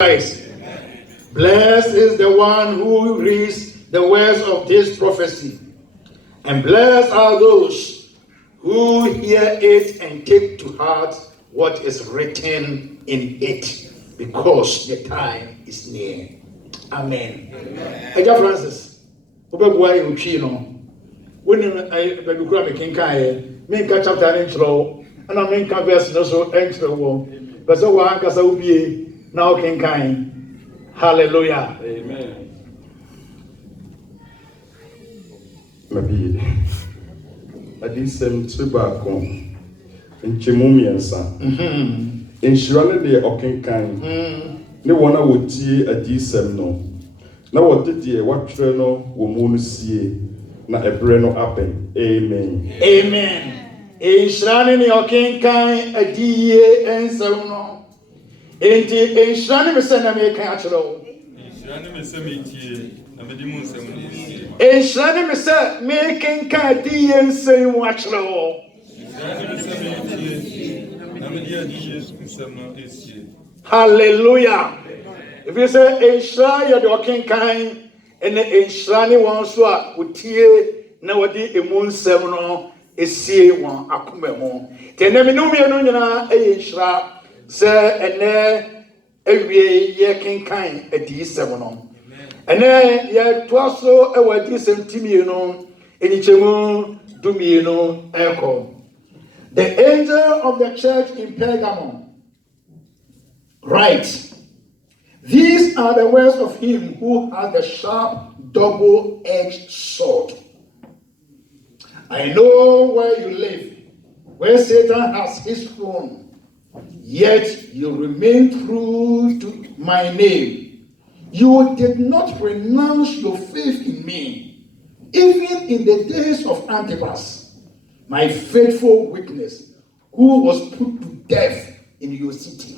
Christ. Blessed is the one who reads the words of this prophecy, and blessed are those who hear it and take to heart what is written in it, because the time is near. Amen. Eja Francis, obegwa e otwi no. Woni bedukura mekenkan menka chapter en chro, ana menka verse no so en chro wo. Beso wa ankasa obie na okenkan. Hallelujah. Amen. Maybe adisem tubako nchemu miensa. Insurance de okenkan. Ne wona wotie adisem no. Na wotete watwere no wo mu no sie na ebre no aben. Amen. Amen. Insurance ne okenkan adiye ensem no. Enti insurance me se na me kan achiro. Insurance me se me tie na me di mu nsem no. Insurance me se me kan adiye ensem wo achiro. Insurance me se me tie na me di adiye nsem no esie. Hallelujah. If you say insurance you do kenkan and insurance won so a wotie na wodi emu nsem no esie won akoma ho. Tenemi no me no nyina insurance say ene ewie ye kenkan adisem no. Ene ye toaso e wadisem timie no enichemu dumie no eko. The angel of the church in Pergamum writes, these are the words of him who has the sharp double-edged sword. I know where you live, where Satan has his throne. Yet you remain true to my name. You did not renounce your faith in me, even in the days of Antipas, my faithful witness, who was put to death in your city,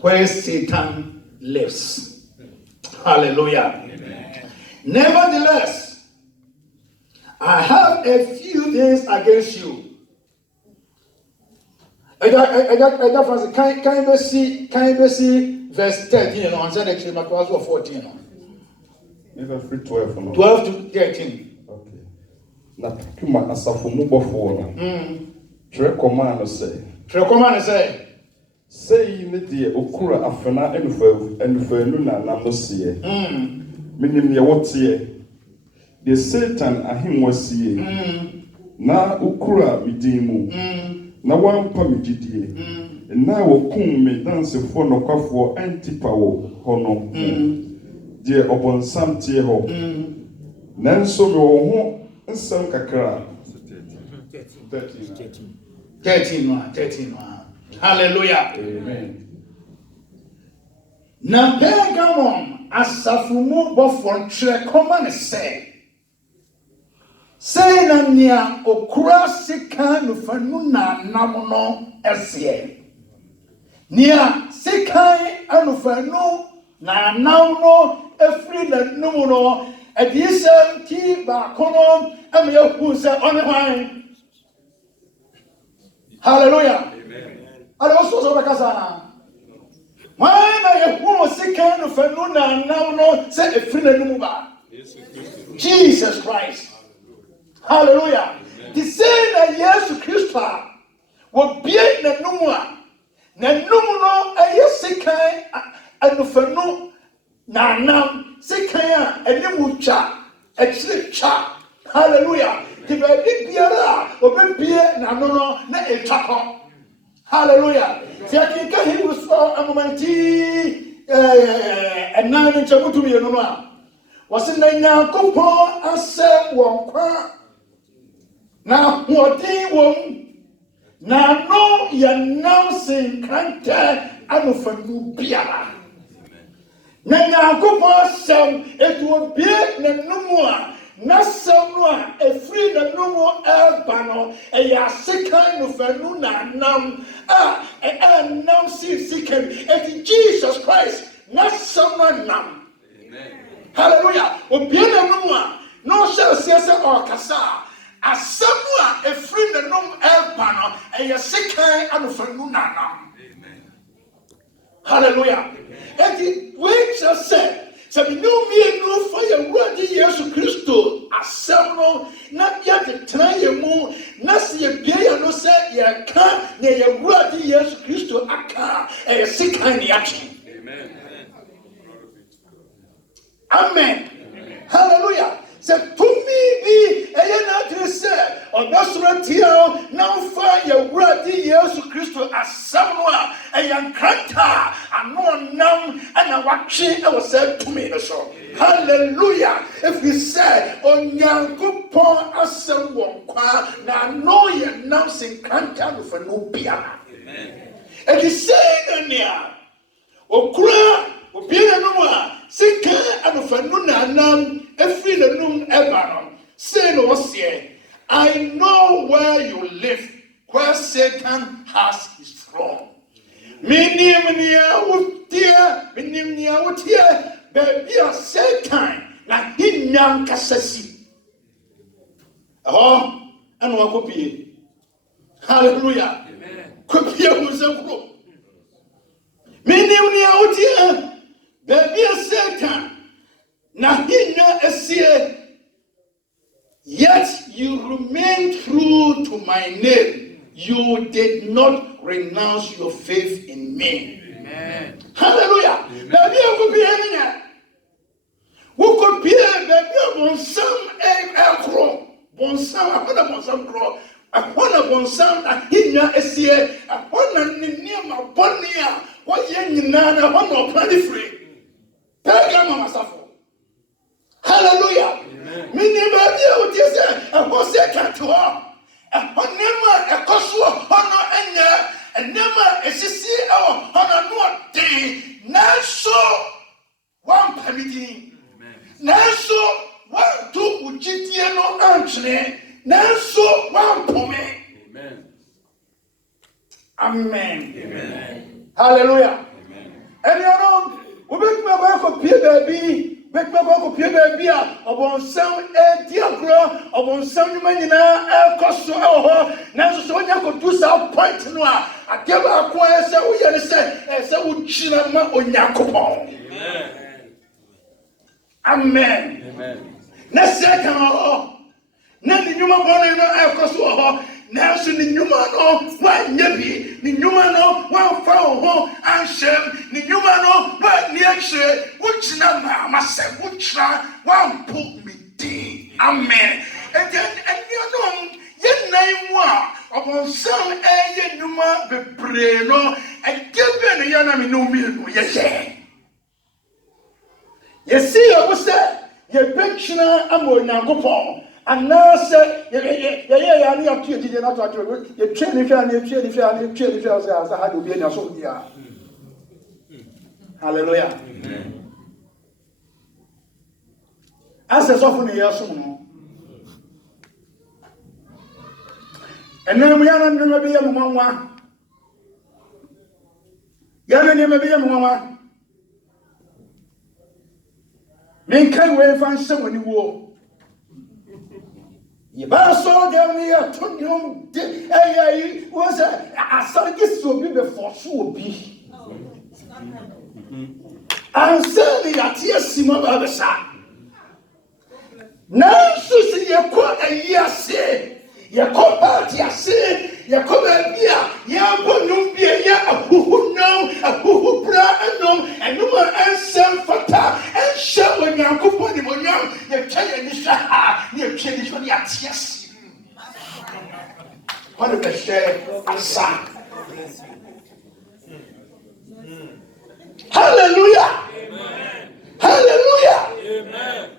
where Satan lives. Hallelujah. Amen. Nevertheless, I have a few things against you. I see verse 13 on Sunday, 14. 12 to 13. Okay. Na kuma asafo mu bofo no. Twerɛ command say. Say ne de okura afena enufanu na namosie. Minim ye wotie. De Satan ahimwasie. Na okura midimu. Na wampa migidie. Na wokum me dansefo nokwafo antipa wo hono. De obonsam tie ho. Nanso me wo ho nsam kakra. 13. Hallelujah. Amen. Na Pergamum asafumu bofon tre command say na nia okura sika nufanu na nam no ese. Nia sika anufanu na nam no efri na num no edisem ti ba kono am yahu se onwan. Hallelujah. Ale oso so bakasa. Why na yahu sika anufanu na nam no se efri na num ba. Jesus Christ. Hallelujah. The same that Jesus Christ will be na numwa. Na numuno aye sekan anufanu na nam sekan animucha echicha. Hallelujah. The baby biara obebie na nono na etwako. Hallelujah. Tiaki ka Hebrews for a momenti enan nchamutu mi no a. Wase na Nyankopon asem wonkwa na wodi wom na no ya nansin kante anofanu biara. Na Nyankopon asem etu bie na numu a na sem no a efri na numu eba no eya sekan nofanu na nam a nam sikan et Jesus Christ na sem no nam. Hallelujah. Obie na numu a no shall say or kasa asamua efri na num eba no eya sekan anofanu na nam. Hallelujah. And the way just said, so we know me no fire word Yesu Christo assemble not yet the time mo na see a beer no say ya can near your word Yesu Christo aka a sick kind action. Amen. Amen. Hallelujah. So to me be a not say or that's right here now fire your word Yesu Christo assemble a young cranta and no numb and a watching I was said to me so. Hallelujah. If we say on Yanko Pon assemble na no ye announcing cranta for no piano. And he said near Okura Opiana Numa Sika and for Nuna Nam every the noon ever say no say I know where you live, where Satan has his throne. Minimnia would dear, Minimnia would hear, baby, Satan, like him young Cassasi. Oh, and what could be? Hallelujah. Could be a group. Minimnia would hear, baby, Satan, now he know a seer. Yet you remain true to my name. You did not renounce your faith in me. Amen. Hallelujah. Baby, who could be any? Who could be a baby on some crow? Bonsam, I want to bonsam crow. I want to bonsam a hinya esie. I want to near my bonia. What yen nana, I want to plenty free. Pegama myself. Hallelujah. Meaning, baby, what you say, I was second to her. A cosmo, honor, and never a CC hour, honor, no day. Now, so one permitting. Now, so one, two, Ujitiano, Anthony. Now, so one for me. Amen. Amen. Hallelujah. And you know, we make my wife a peer baby. Make my work appear baby upon some dear girl upon some man cost now so you could do some point no I give a quiet so we understand so would chinama on Yakobo. Amen. Amen. Next second none you born no cost now so the human one yabi the human one found and shame the human one near shame which number must say which one put me deep. Amen. And then you know yet name one upon some a numa be breno and give any yanami no meal yes. You see I was say your pensioner ammonia go and now say, yeah, I need to do it. Not to you train if you as I had to be in your soul here. Hallelujah. As a soften here soon. And then we are not be a mama. Yana never be a mama. Men can wait find someone who will. You better saw down here, took you, was a son gets to be before sure be. I'm saying that yes, Simon Babasa. Now, Susie, you caught a year say, you caught out your say, you caught a beer, you put no beer, a who know, a who bra and no, and no one answer for that, and show when you're going when you're telling you're changing for the yes. One of the share and sang. Hallelujah. Amen. Hallelujah. Amen.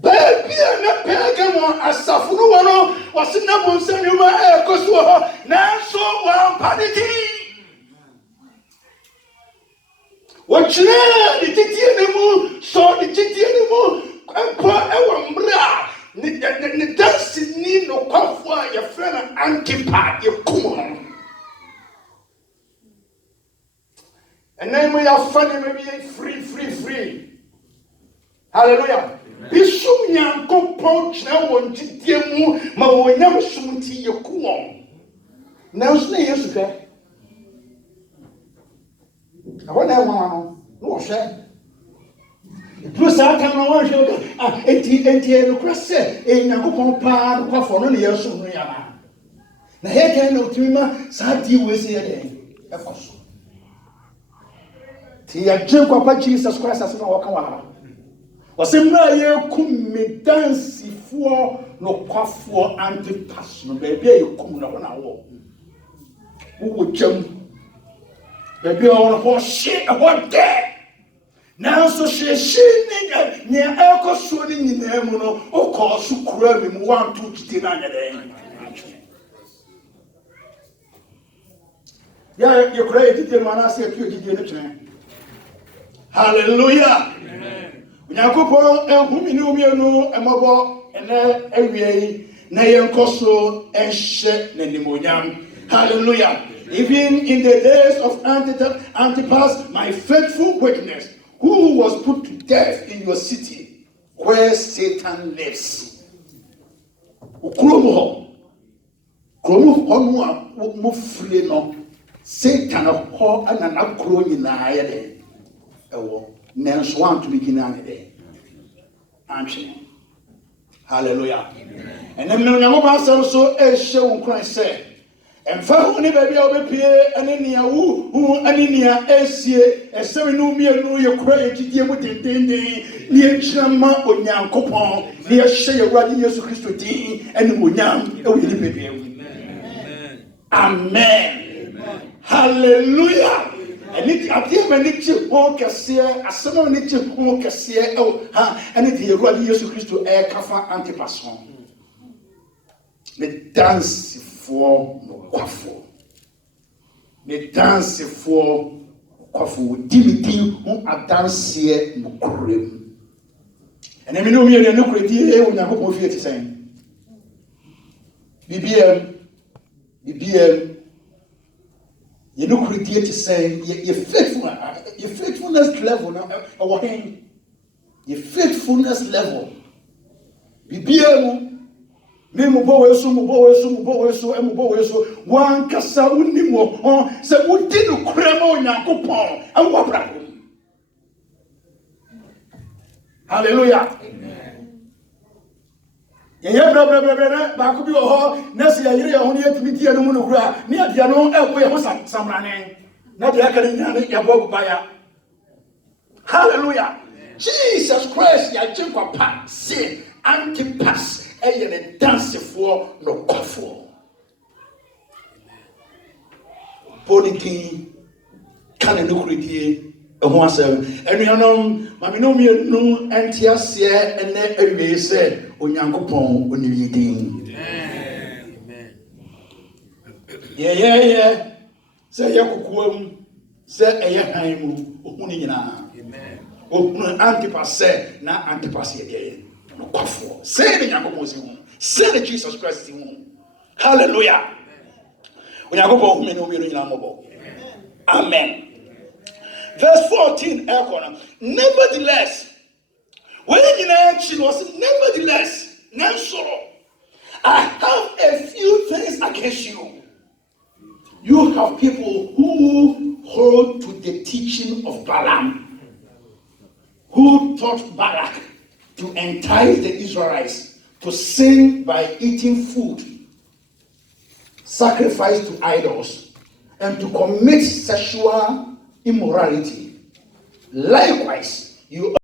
Baby, and a pagan as Safruano was in a Bonsanuma Costo, now so well panicky. What you know, the Titianimo, saw the Titianimo, and poor Ewambra, the dancing need no comfort, your friend Antipa, your come. And then we are funny, maybe free. Hallelujah. Bisum Yankopon now want to demo, my way never soon to your cool. Now, snails there. I want that one. No, sir. Plus, I can't want you. And cross it. And I go on par for no years. Now, here can no tumor, Sati was here. Of course. Tia drink of Jesus Christ as no walk. Was a mere cum dance for no cough for anti-pass. No baby, you come no one. Who would jump? Baby, all for shit about that. Now, so she nigga near Elko swimming in the Emuno, or call Sukurem 1 2 dinner a day. Yeah, you're crazy. When I say you did it. Hallelujah. Nyankopon ehumi ni omi enu emobo ene ewie na yenkoso enhye nanimonyam. Hallelujah. Even in the days of Antipas, my faithful witness, who was put to death in your city, where Satan lives. Ukromo hono mo free no Satan ho anana kro nyina ye de. Ewo nanso want to begin an day. Amen. Hallelujah. Amen. And then no nyamo so e hye Christ say, and fa ni baby obepie anenia wu anenia esie esemi no mi enu ye kura ye gidie mu dendenden ni e chama onyankopon ni e hye ye wadi Yesu Kristo din ene monyam e wo ni baby. Amen. Amen. Hallelujah. And it appear when it chip on cassia, as someone it chip on cassia, oh, and it here, what Jesus Christ to air kafa antipasson. The dance for no quaffo. The dance for quaffo, dimity, whom a dance here no cream. And I mean, no, you're no credit when I hope of you to say. BBM. You know, create to say your faithfulness level now. Our hand, your faithfulness level. BBM, Nemo Bowesu, one Cassa Unimo, so we didn't cremo in a coupon and what problem. Hallelujah. Yeah, back up your hall, Nessia, you're only at me, dear Munukra, near the unknown airway was some running. Not the academy, your book buyer. Hallelujah. Jesus Christ, your jumper pack, say, anti-pass, and dance for no coffee. Body can look with you. And you know, Mammy no me no antias here and then every said, Onyankopon only. Amen. Yeah. Say Yakukum, say a Yahaimu, Opunina. Amen. Opun Antipas said, not Antipas again. No quaffo. Say the Yakumosi, say the Jesus Christ. Hallelujah. Onyankopon no me no. Amen. Verse 14, nevertheless, when in action was nevertheless, I have a few things against you. You have people who hold to the teaching of Balaam, who taught Balak to entice the Israelites to sin by eating food, sacrifice to idols, and to commit sexual immorality. Likewise, you